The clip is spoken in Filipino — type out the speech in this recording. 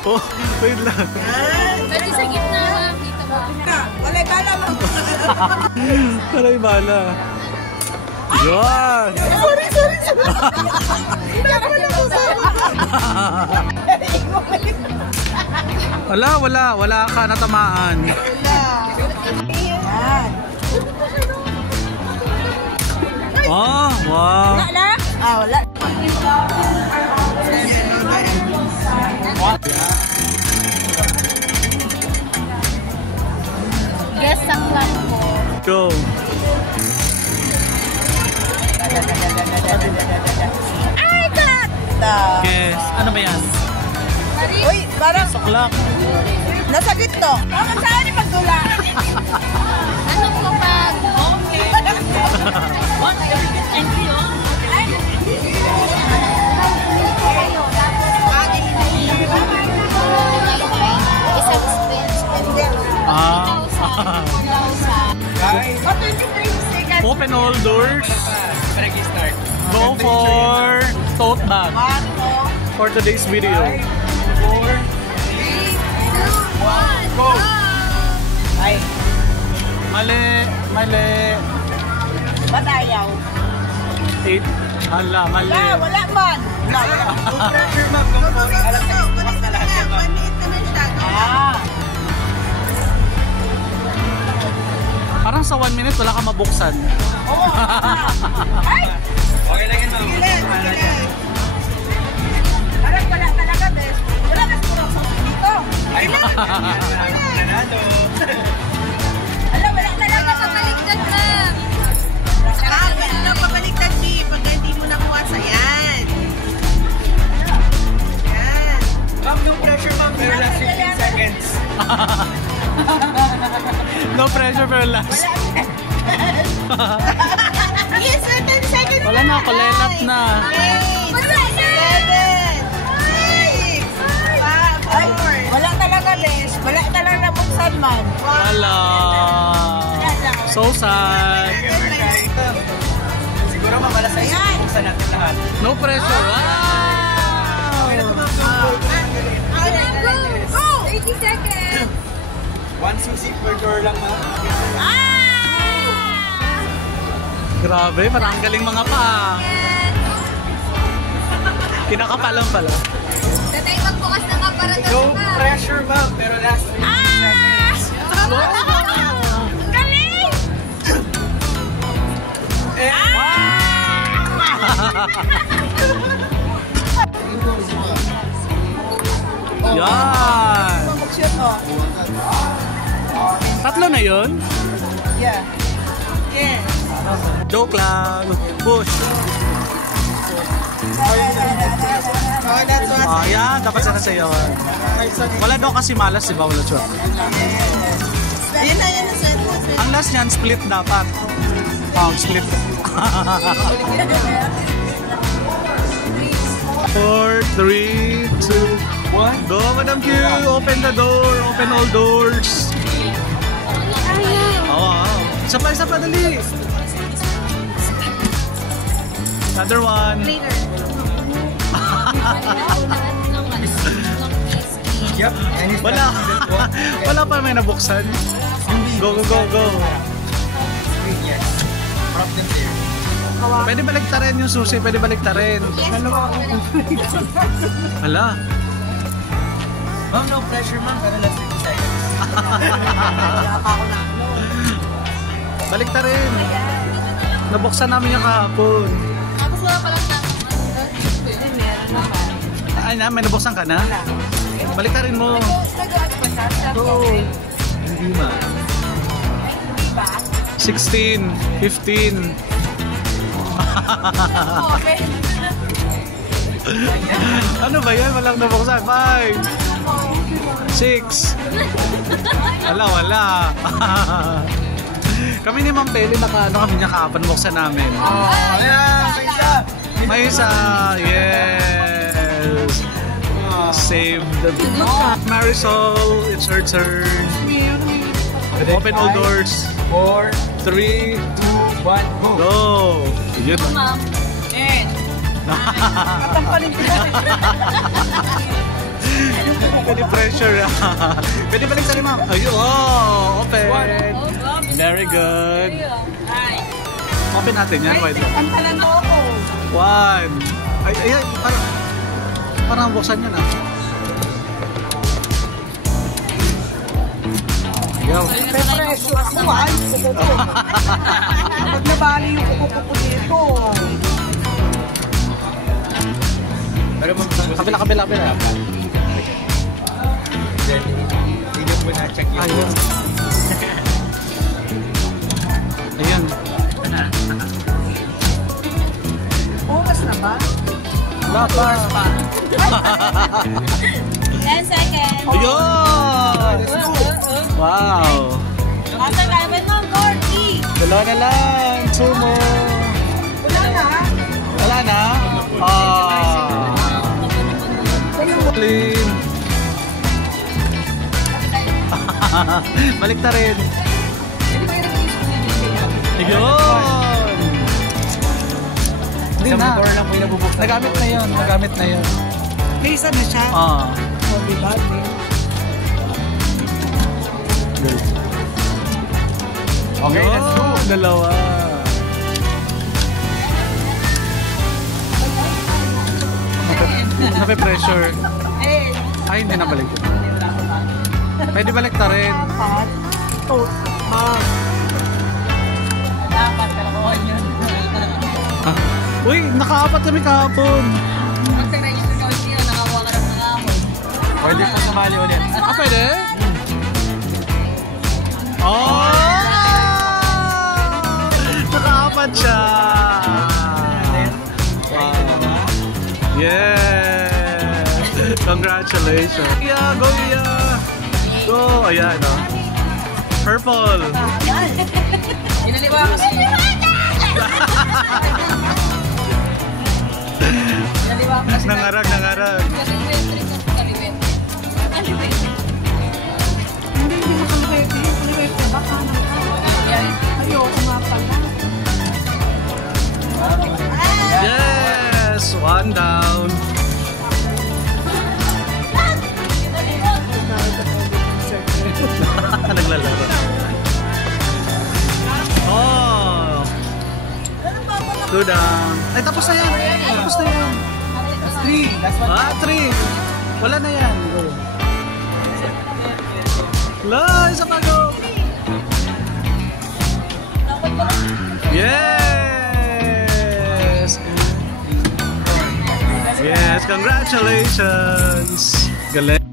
Oh, wait lang. Pwede sa gitna lang. Dito ba? Walay bala mo. Walay bala. Yan! Sorry. Wala ka natamaan. Oh, wow. Wala na? Wala. Guess ang lang po. Go. Ay, kalat! Guess. Ano ba yan? Uy, parang Saklak. nasa gitno. Bakit saan yung pagdula? Ano po pag... Isang spin. What 23 seconds? Open all doors. Go for tote bag for today's video. 3, 2, 1, go! Ay, Mali. ba't ayaw? 8. Hala, mali. Wala man. Pressure ma'am. Alam na, bukas na lahat yan ma'am. 1 minute naman siya. Parang sa 1 minute wala ka mabuksan. Oo. Ay! Okay lang yun, ma'am. Sige. Parang wala talaga, bes. Wala na siguro sa dito. Ay, nanalo. Alam, wala talaga. Kapaliktad na! Wala pabaliktad, G. Pag hindi mo nakuha sa yan. Yan. Ma'am, no pressure, ma'am. Pero last 15 seconds. No pressure pero last. Yes, 10 seconds. Wala na, kulelat na. 8, 7, 6, 5, 4. Wala talaga, bes. Wala talaga nabuksan man. Wala. So sad. Siguro mamalas sa isip. Buksan natin lahat. No pressure. Wow! Go! 30 seconds! One susi per door lang, ma'am. Grabe, parang ang galing mga pa. Kinakapalan pala. Tatay magbukas ng aparador No ka. pressure, ma'am. Pero last 15 seconds. Galing! Yan. Mabuksyon mo. Tatlo na yun? Yeah. Yeah. Joke lang. Push. Oh, that's what. Yan. Dapat sana sa'yo. Wala daw kasi malas, di ba? Wala siya. Yun na, sir. Ang last niyan, split dapat. Split. 4, 3, 2, 1. Go, Madam Q. Open the door. Open all doors. Oo. Isa pa, dali. Another one. Yep. Wala. Wala pa may nabuksan. Go. Yes. Problem there. Pwede baliktarin yung susi. Pwede baliktarin. Hala. Ma'am, no pressure, ma'am. Pero last 15 seconds. Baliktarin. Nabuksan namin yung kahapon. Tapos wala palang Ay na, may nabuksan ka na? Baliktarin mo. Go. Hindi ma. 16, 15. Ano ba yan? Walang nabuksan. 5, 6. Wala. Kami ni Ma'am Peli, kami niya kahapon buksan namin. Ayan! May isa. Yes. Save the Marisol. It's her turn. Open all doors. 4, 3, 2, 1, go! go. Yun. Ma'am. Katampalin ko na. Pwede pressure. Pwede balik sa ma'am. Ayun, oh, open. Very good. Open natin yan. Wait. Ang talan mo ako. One. Ay, ay, parang buksan yun ah. Yo. Pepreso ako ay. Pag nabali yung kuko ko dito. Kabila. Hindi mo na-check yun. Ayun. Ayan. Oras na ba? Wala pa. 10 seconds. Ayun! Wow! Nasa namin ng Corky. Dalawa na lang. Sumo. Wala na. Wala na? Clean. Balik na rin. Ayun! Hindi Sa na. motor lang po yung nabubuksan. Nagamit na yun. May isa na siya. Ah. O, diba? Okay, let's go. Dalawa. Nape-pressure. Ay, hindi na balik. Pwede balik na rin. Dapat. Tote bag. Dapat kalakuhan yun. Uy, nakaapat kami kahapon. Pag sa register ka ulit yun, nakakuha ka ng mga ahon. Pwede pa sumali ulit. Ah, pwede? Oh! Nakaapat siya! Wow. Yes! Congratulations! Yeah, go yeah! Go! Ayan, oh. Purple! Inaliwa kasi. Inaliwa kasi. Nangarag. Kasi yung entry ko sa kaliwet. Kaliwet. Hindi mo kaliwete. Kaliwete ba? Ayoko nga pala. Yes! One down! Naglalaro. Oh! Two down. Ay, tapos na yan. Tapos na yan. 3. Last one. Ah, 3. Wala na yan. Go. La, isa pa go. Yes! Yes, congratulations! Galing.